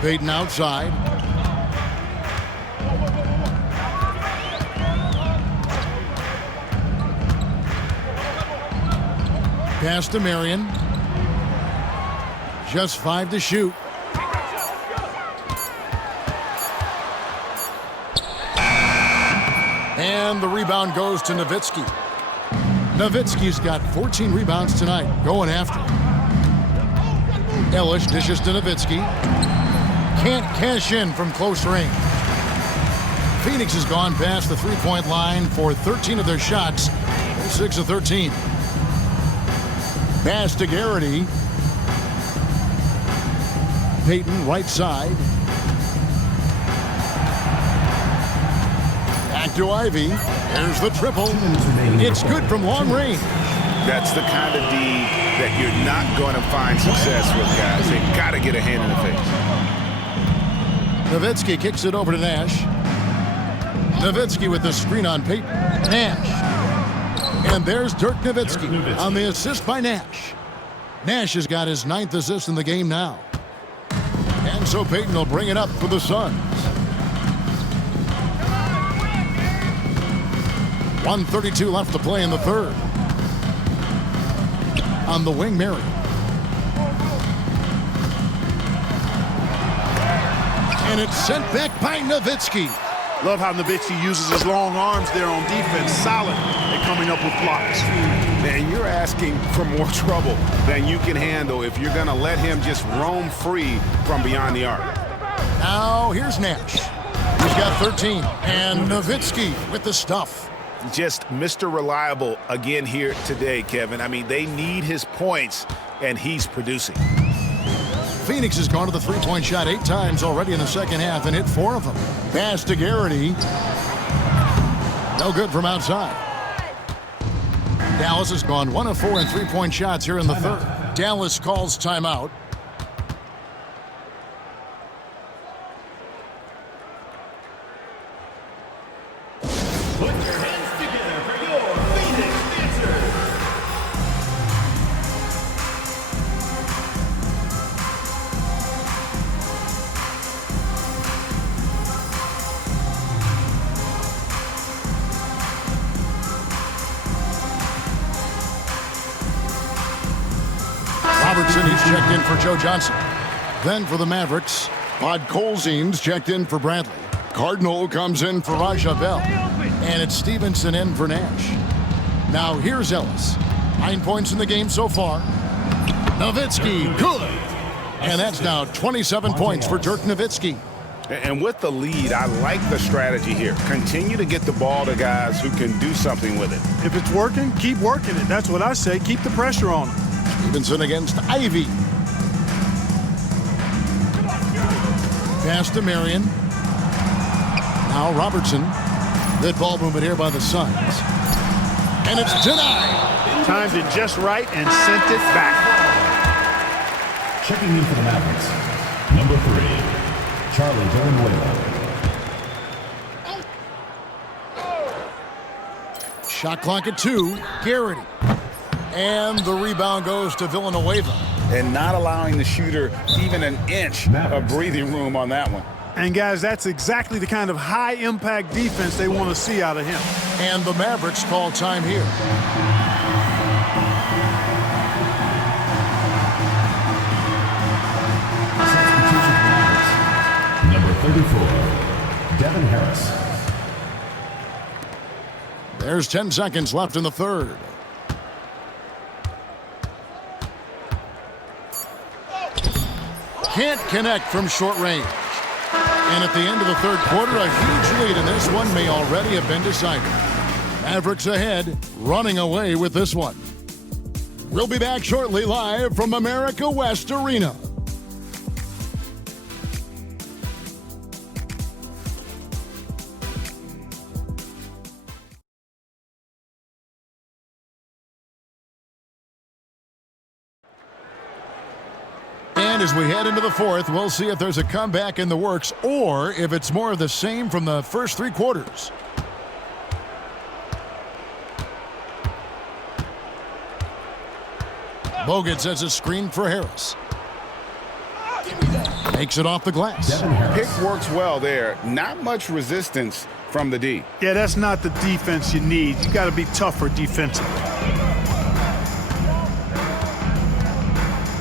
Payton outside. Pass to Marion. Just 5 to shoot. And the rebound goes to Nowitzki. Nowitzki's got 14 rebounds tonight, going after it. Ellis dishes to Nowitzki. Can't cash in from close range. Phoenix has gone past the three-point line for 13 of their shots. 6 of 13. Pass to Garrity. Payton right side. Back to Ivy. There's the triple. It's good from long range. That's the kind of D that you're not going to find success with, guys. They got to get a hand in the face. Nowitzki kicks it over to Nash. Nowitzki with the screen on Payton. Nash. And there's Dirk Nowitzki on the assist by Nash. Nash has got his 9th assist in the game now. And so Payton will bring it up for the Suns. 1:32 left to play in the third. On the wing, Marion. And it's sent back by Nowitzki. Love how Nowitzki uses his long arms there on defense. Solid at coming up with blocks. Man, you're asking for more trouble than you can handle if you're going to let him just roam free from beyond the arc. Now here's Nash. He's got 13. And Nowitzki with the stuff. Just Mr. Reliable again here today, Kevin. I mean, they need his points, and he's producing. Phoenix has gone to the three-point shot 8 times already in the second half and hit 4 of them. Pass to Garrity. No good from outside. Dallas has gone 1 of 4 in three-point shots here in the third. Dallas calls timeout. Put your hands together for your Phoenix Dancers. Robertson, he's checked in for Joe Johnson. Then for the Mavericks, Podkolzin's checked in for Bradley. Cardinal comes in for Raja Bell. And it's Stevenson in for Nash. Now here's Ellis. 9 points in the game so far. Nowitzki, good. And that's now 27 points for Dirk Nowitzki. And with the lead, I like the strategy here. Continue to get the ball to guys who can do something with it. If it's working, keep working it. That's what I say. Keep the pressure on them. Stevenson against Ivy. Pass to Marion. Now Robertson. Good ball movement here by the Suns. And it's denied. Timed it just right and sent it back. Checking in for the Mavericks, number 3, Charlie Villanueva. Shot clock at 2. Garrity. And the rebound goes to Villanueva. and not allowing the shooter even an inch of breathing room on that one. And guys, that's exactly the kind of high-impact defense they want to see out of him. And the Mavericks call time here. Number 34, Devin Harris. There's 10 seconds left in the third. Can't connect from short range. And at the end of the third quarter, a huge lead in this one may already have been decided. Mavericks ahead, running away with this one. We'll be back shortly live from America West Arena. And as we head into the fourth, we'll see if there's a comeback in the works or if it's more of the same from the first three quarters. Bogut sets a screen for Harris. Makes it off the glass. Pick works well there. Not much resistance from the D. Yeah, that's not the defense you need. You got to be tougher defensively.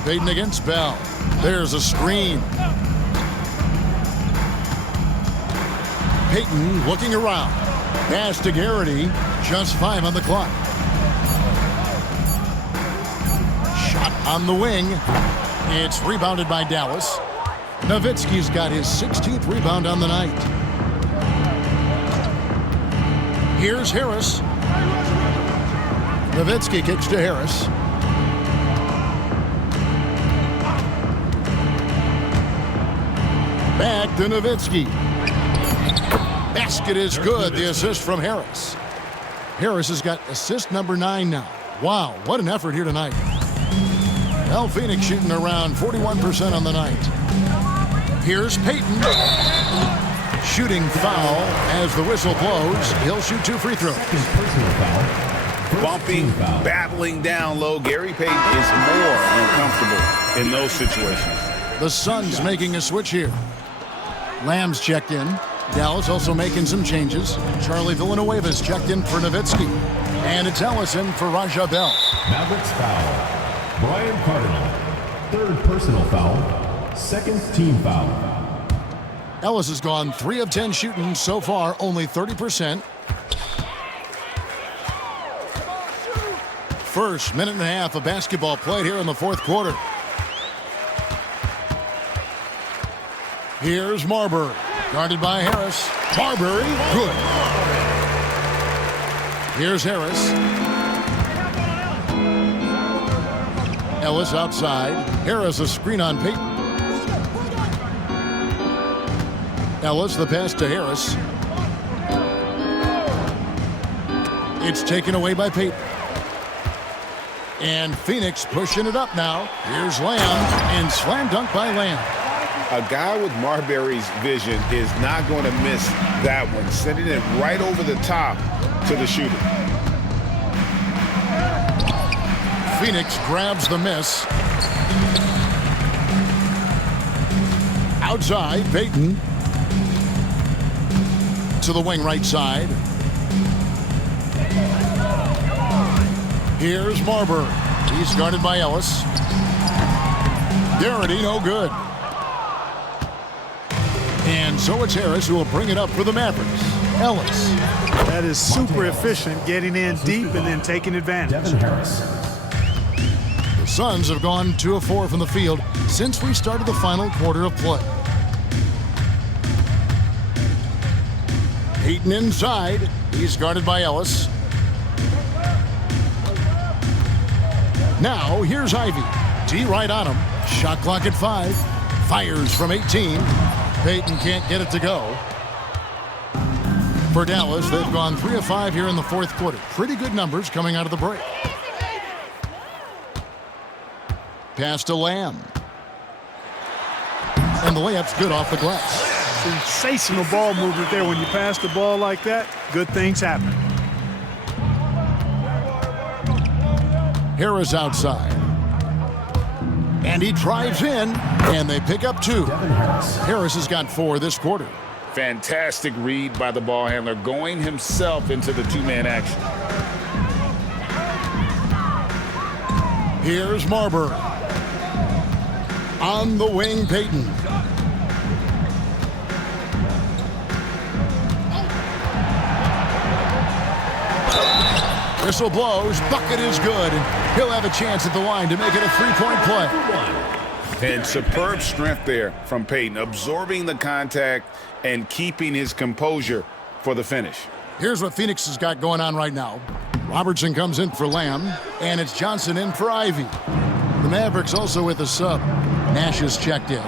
Payton against Bell. There's a screen. Payton looking around. Pass to Garrity. Just 5 on the clock. Shot on the wing. It's rebounded by Dallas. Nowitzki's got his 16th rebound on the night. Here's Harris. Nowitzki kicks to Harris. Back to Nowitzki. Basket is good. The assist from Harris. Harris has got assist number 9 now. Wow, what an effort here tonight. Well, Phoenix shooting around 41% on the night. Here's Payton. Shooting foul as the whistle blows. He'll shoot 2 free throws. Bumping, battling down low. Gary Payton is more than comfortable in those situations. The Suns making a switch here. Lamb's checked in. Dallas also making some changes. Charlie Villanueva's checked in for Nowitzki. And it's Ellison for Raja Bell. Mavericks foul. Brian Cardinal. 3rd personal foul. 2nd team foul. Ellis has gone 3 of 10 shooting so far, only 30%. First minute and a half of basketball played here in the fourth quarter. Here's Marbury, guarded by Harris. Marbury, good. Here's Harris. Ellis outside. Harris a screen on Payton. Ellis the pass to Harris. It's taken away by Payton. And Phoenix pushing it up now. Here's Lamb, and slam dunk by Lamb. A guy with Marbury's vision is not going to miss that one. Sending it right over the top to the shooter. Phoenix grabs the miss. Outside, Payton. To the wing right side. Here's Marbury. He's guarded by Ellis. Garrity, no good. And so it's Harris who will bring it up for the Mavericks. Ellis. That is super efficient, getting in deep and then taking advantage. Devin Harris. The Suns have gone 2 of 4 from the field since we started the final quarter of play. Payton inside. He's guarded by Ellis. Now here's Ivy. D right on him. Shot clock at 5. Fires from 18. Payton can't get it to go. For Dallas, they've gone 3 of 5 here in the fourth quarter. Pretty good numbers coming out of the break. Pass to Lamb. And the layup's good off the glass. Sensational ball movement there. When you pass the ball like that, good things happen. Harris outside. And he drives in, and they pick up 2. Harris has got 4 this quarter. Fantastic read by the ball handler, going himself into the two-man action. Here's Marbury. On the wing, Payton. Whistle blows, bucket is good, and he'll have a chance at the line to make it a 3-point play. And superb strength there from Payton, absorbing the contact and keeping his composure for the finish. Here's what Phoenix has got going on right now. Robertson comes in for Lamb, and it's Johnson in for Ivy. The Mavericks also with a sub. Nash is checked in.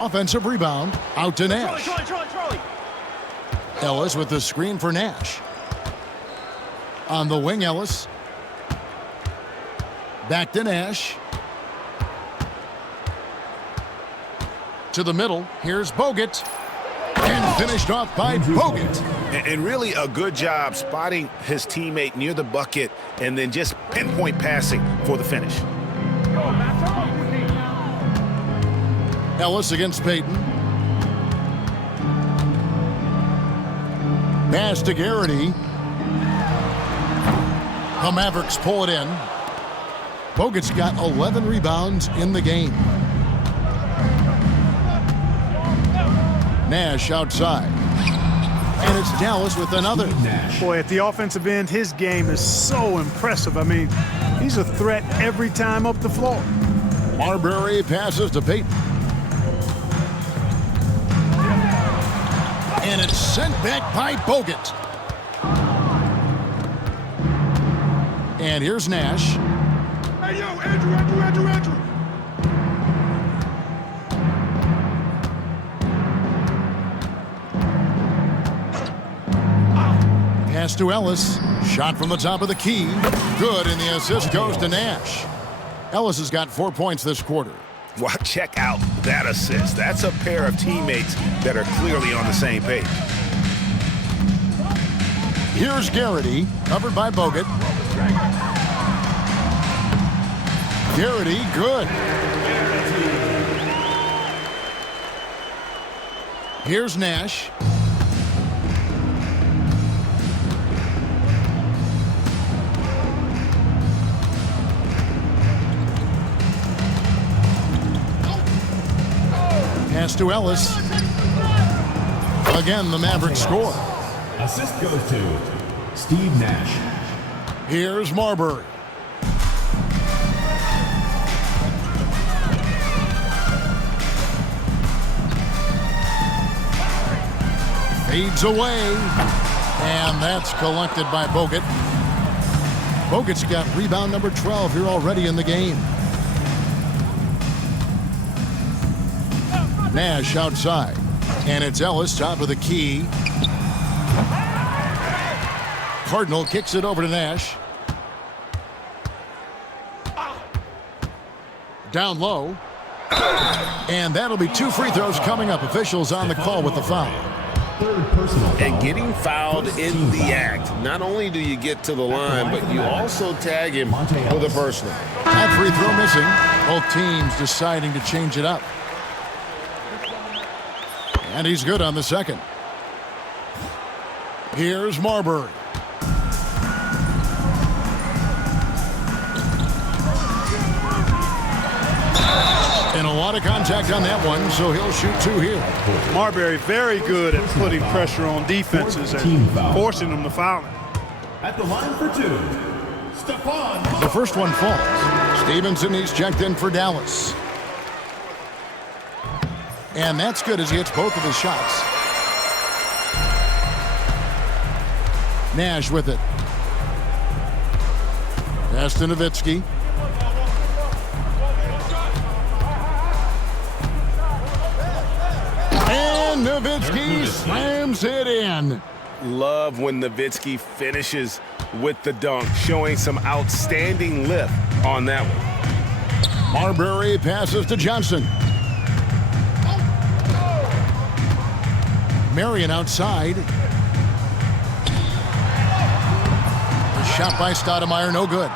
Offensive rebound, out to Nash. Ellis with the screen for Nash. On the wing, Ellis. Back to Nash. To the middle, here's Bogut. And finished off by Bogut. And really a good job spotting his teammate near the bucket and then just pinpoint passing for the finish. Ellis against Payton. Pass to Garrity. The Mavericks pull it in. Bogut's got 11 rebounds in the game. Nash outside. And it's Dallas with another. Boy, at the offensive end, his game is so impressive. I mean, he's a threat every time up the floor. Marbury passes to Payton. And it's sent back by Bogut. And here's Nash. Hey, yo, Andrew. Pass to Ellis. Shot from the top of the key. Good, and the assist goes to Nash. Ellis has got 4 points this quarter. Well, check out that assist. That's a pair of teammates that are clearly on the same page. Here's Garrity, covered by Bogut. Garrity, good. Here's Nash. Pass to Ellis. Again, the Mavericks score. Assist goes to Steve Nash. Here's Marbury. Fades away. And that's collected by Bogut. Bogut's got rebound number 12 here already in the game. Nash outside. And it's Ellis, top of the key. Cardinal kicks it over to Nash. Down low. And that'll be 2 free throws coming up. Officials on the call with the foul. Third personal foul. And getting fouled in the act. Not only do you get to the line, but you also tag him with a personal. That free throw missing. Both teams deciding to change it up. And he's good on the second. Here's Marbury. And a lot of contact on that one, so he'll shoot 2 here. Marbury very good at putting pressure on defenses and forcing them to foul him. At the line for 2, Stephon. The first one falls. Stevenson, he's checked in for Dallas. And that's good as he hits both of his shots. Nash with it. Pass to Nowitzki. And Nowitzki slams it in. Love when Nowitzki finishes with the dunk, showing some outstanding lift on that one. Marbury passes to Johnson. Marion outside. A shot by Stoudemire, no good.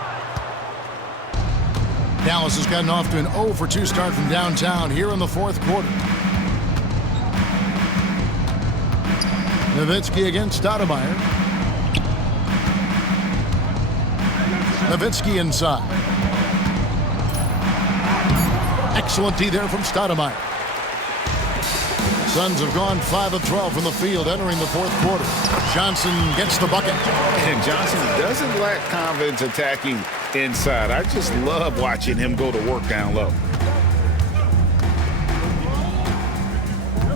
Dallas has gotten off to an 0 for 2 start from downtown here in the fourth quarter. Nowitzki against Stoudemire. Nowitzki inside. Excellent D there from Stoudemire. Suns have gone 5 of 12 from the field entering the fourth quarter. Johnson gets the bucket. And Johnson doesn't lack confidence attacking inside. I just love watching him go to work down low.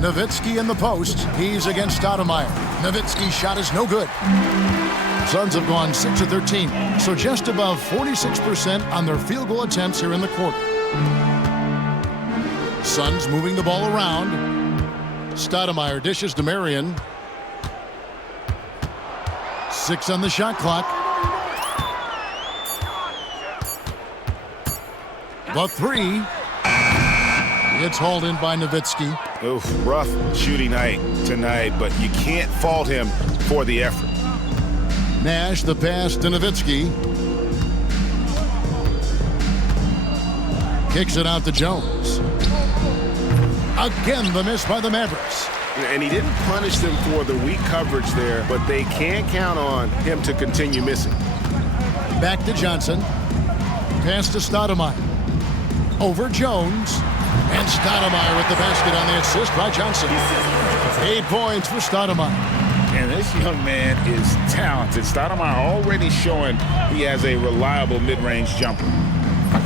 Nowitzki in the post. He's against Stoudemire. Nowitzki's shot is no good. Suns have gone 6 of 13, so just above 46% on their field goal attempts here in the quarter. Suns moving the ball around. Stoudemire dishes to Marion. 6 on the shot clock. The 3. It's hauled in by Nowitzki. Oof, rough shooting night tonight, but you can't fault him for the effort. Nash the pass to Nowitzki. Kicks it out to Jones. Again, the miss by the Mavericks. And he didn't punish them for the weak coverage there, but they can't count on him to continue missing. Back to Johnson. Pass to Stoudemire. Over Jones. And Stoudemire with the basket on the assist by Johnson. 8 points for Stoudemire. And this young man is talented. Stoudemire already showing he has a reliable mid-range jumper.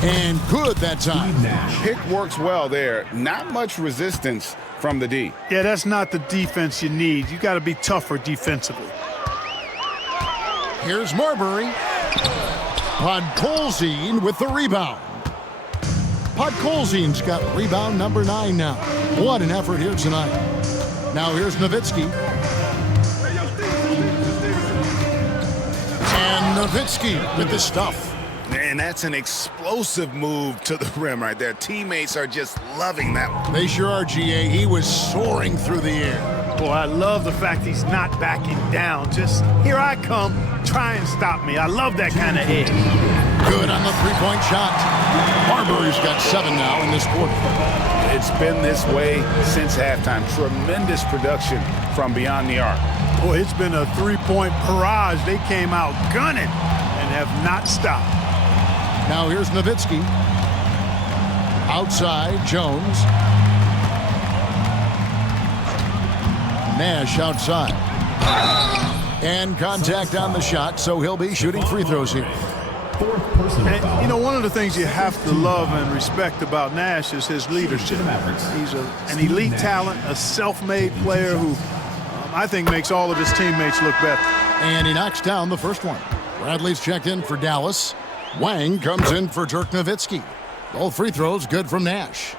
And good that time. Pick works well there. Not much resistance from the D. Yeah, that's not the defense you need. You got to be tougher defensively. Here's Marbury. Podkolzin with the rebound. Podkolzin's got rebound number 9 now. What an effort here tonight. Now here's Nowitzki. And Nowitzki with the stuff. Man, that's an explosive move to the rim right there. Teammates are just loving that one. They sure are, GA. He was soaring through the air. Boy, I love the fact he's not backing down. Just, here I come, try and stop me. I love that kind of edge. Good on the three-point shot. Marbury's got 7 now in this quarter. It's been this way since halftime. Tremendous production from beyond the arc. Boy, it's been a three-point barrage. They came out gunning and have not stopped. Now here's Nowitzki. Outside, Jones. Nash outside. And contact on the shot, so he'll be shooting free throws here. And, you know, one of the things you have to love and respect about Nash is his leadership. He's an elite talent, a self-made player who I think makes all of his teammates look better. And he knocks down the first one. Bradley's checked in for Dallas. Wang comes in for Dirk Nowitzki. Both free throws good from Nash.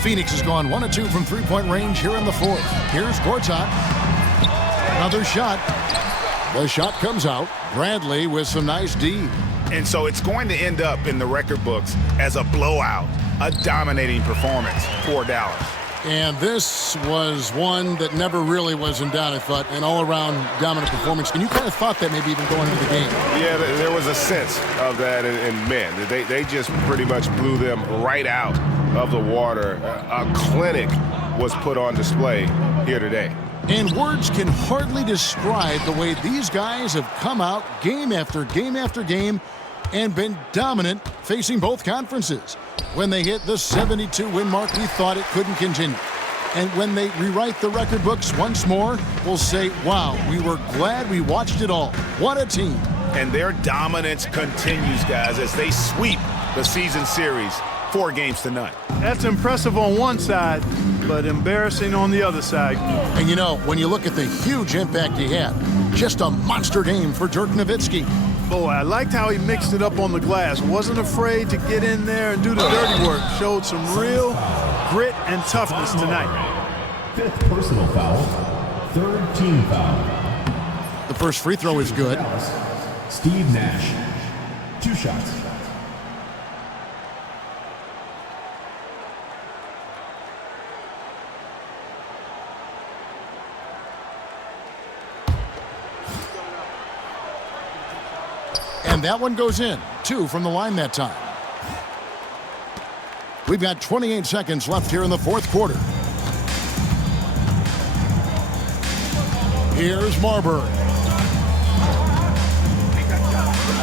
Phoenix has gone 1 of 2 from three-point range here in the fourth. Here's Gortat. Another shot. The shot comes out. Bradley with some nice D. And so it's going to end up in the record books as a blowout, a dominating performance for Dallas. And this was one that never really was in doubt, I thought, an all-around dominant performance. And you kind of thought that maybe even going into the game. Yeah, there was a sense of that, and man, they just pretty much blew them right out of the water. A clinic was put on display here today. And words can hardly describe the way these guys have come out game after game after game and been dominant facing both conferences. When they hit the 72-win mark, we thought it couldn't continue. And when they rewrite the record books once more, we'll say, wow, we were glad we watched it all. What a team. And their dominance continues, guys, as they sweep the season series 4 games to none. That's impressive on one side, but embarrassing on the other side. And you know, when you look at the huge impact he had, just a monster game for Dirk Nowitzki. Boy, I liked how he mixed it up on the glass. Wasn't afraid to get in there and do the dirty work. Showed some real grit and toughness tonight. 5th personal foul. 3rd team foul. The first free throw is good. Steve Nash. 2 shots. And that one goes in. 2 from the line that time. We've got 28 seconds left here in the fourth quarter. Here's Marbury.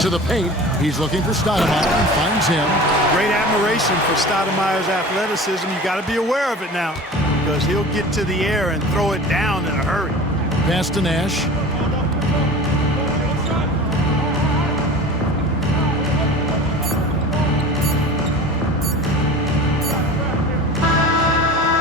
To the paint. He's looking for Stoudemire and finds him. Great admiration for Stoudemire's athleticism. You got to be aware of it now because he'll get to the air and throw it down in a hurry. Pass to Nash.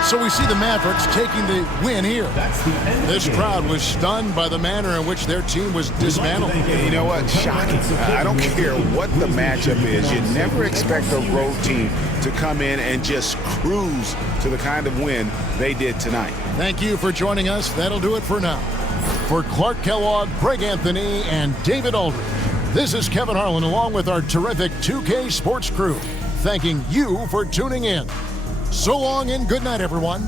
So we see the Mavericks taking the win here. That's the end of This the game. crowd was stunned by the manner in which their team was dismantled. You know what? Shocking. I don't care what the matchup is. You never expect a road team to come in and just cruise to the kind of win they did tonight. Thank you for joining us. That'll do it for now. For Clark Kellogg, Greg Anthony, and David Aldridge, this is Kevin Harlan along with our terrific 2K Sports crew, thanking you for tuning in. So long and good night, everyone.